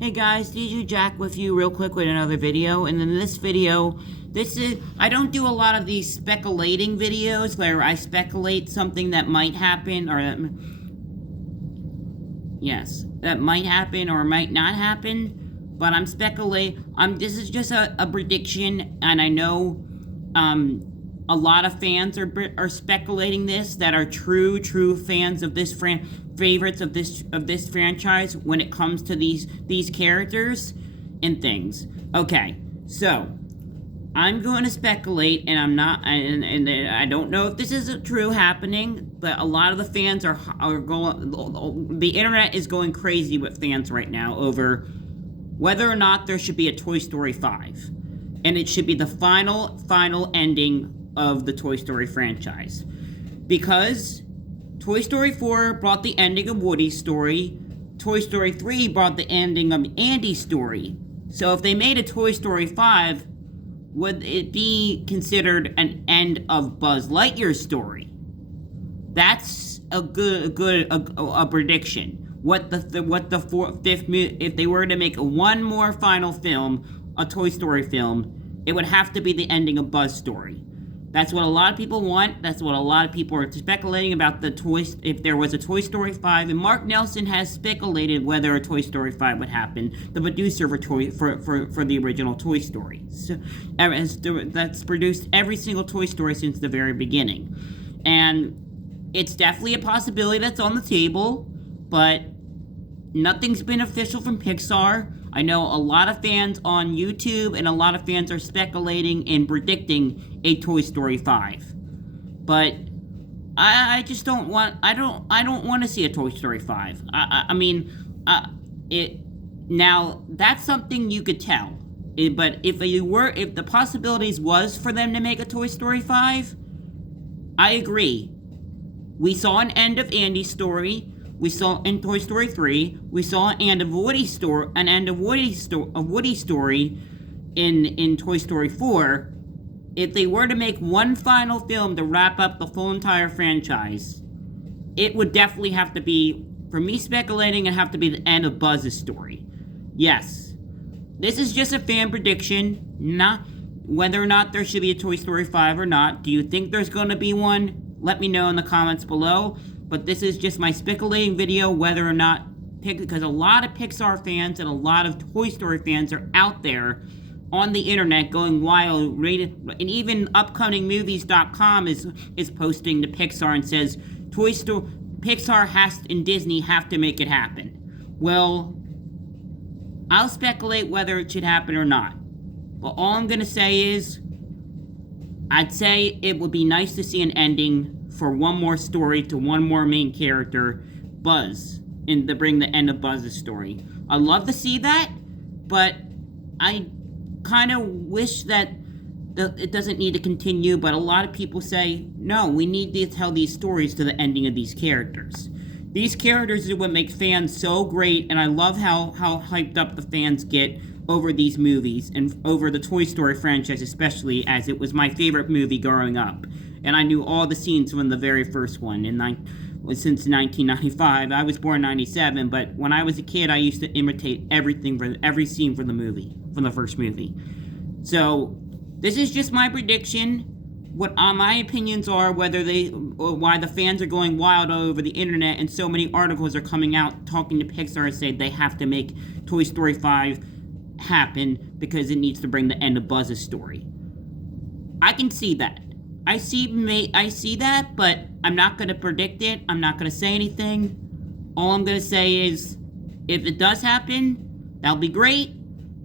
Hey guys, DJ Jack with you real quick with another video, and in this video, I don't do a lot of these speculating videos where I speculate something that might happen, or that might happen or might not happen, but this is just a prediction, and I know, a lot of fans are speculating this, that are true fans of this favorites of this franchise when it comes to these characters and things. Okay, so I'm going to speculate, and I'm not, and I don't know if this is true happening, but a lot of the fans are going. The internet is going crazy with fans right now over whether or not there should be a Toy Story 5, and it should be the final ending of the Toy Story franchise, because Toy Story 4 brought the ending of Woody's story, Toy Story 3 brought the ending of Andy's story. So if they made a Toy Story 5, would it be considered an end of Buzz Lightyear's story? That's a good prediction. If they were to make one more final film, a Toy Story film, it would have to be the ending of Buzz's story. That's what a lot of people want. That's what a lot of people are speculating about if there was a Toy Story 5. And Mark Nelson has speculated whether a Toy Story 5 would happen, the producer for the original Toy Story. So, that's produced every single Toy Story since the very beginning. And it's definitely a possibility that's on the table, but nothing's been official from Pixar. I know a lot of fans on YouTube and a lot of fans are speculating and predicting a Toy Story 5. But I just don't want to see a Toy Story 5. Now that's something you could tell. But if the possibilities was for them to make a Toy Story 5, I agree. We saw an end of Andy's story. We saw in Toy Story 3, we saw an end of Woody's story in Toy Story 4. If they were to make one final film to wrap up the full entire franchise, it would definitely have to be, for me speculating, it'd have to be the end of Buzz's story. Yes. This is just a fan prediction, not whether or not there should be a Toy Story 5 or not. Do you think there's going to be one? Let me know in the comments below. But this is just my speculating video whether or not, because a lot of Pixar fans and a lot of Toy Story fans are out there on the internet going wild, and even upcomingmovies.com is posting to Pixar and says Pixar and Disney have to make it happen. Well, I'll speculate whether it should happen or not. But all I'm gonna say is, I'd say it would be nice to see an ending for one more story to one more main character, Buzz, and to bring the end of Buzz's story. I'd love to see that, but I kind of wish that it doesn't need to continue, but a lot of people say, no, we need to tell these stories to the ending of these characters. These characters is what make fans so great, and I love how hyped up the fans get over these movies, and over the Toy Story franchise especially, as it was my favorite movie growing up. And I knew all the scenes from the very first one since 1995. I was born in 97, but when I was a kid, I used to imitate every scene from the first movie. So, this is just my prediction. What my opinions are, why the fans are going wild all over the internet, and so many articles are coming out talking to Pixar and say they have to make Toy Story 5 happen because it needs to bring the end of Buzz's story. I can see that. I see that, but I'm not going to predict it. I'm not going to say anything. All I'm going to say is, if it does happen, that'll be great.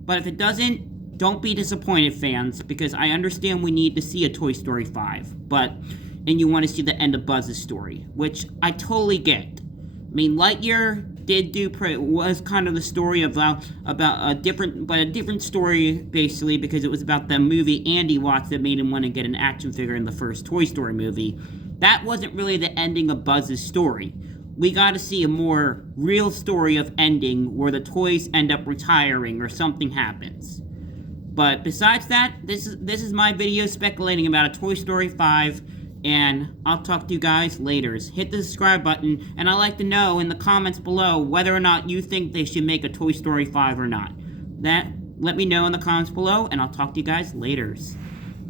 But if it doesn't, don't be disappointed, fans, because I understand we need to see a Toy Story 5. And you want to see the end of Buzz's story, which I totally get. I mean, Lightyear was kind of the story about a different story, basically, because it was about the movie Andy watched that made him want to get an action figure in the first Toy Story movie. That wasn't really the ending of Buzz's story. We got to see a more real story of ending where the toys end up retiring or something happens. But besides that, this is my video speculating about a Toy Story 5, And I'll talk to you guys later. Hit the subscribe button, and I'd like to know in the comments below whether or not you think they should make a Toy Story 5 or not. Let me know in the comments below, and I'll talk to you guys later.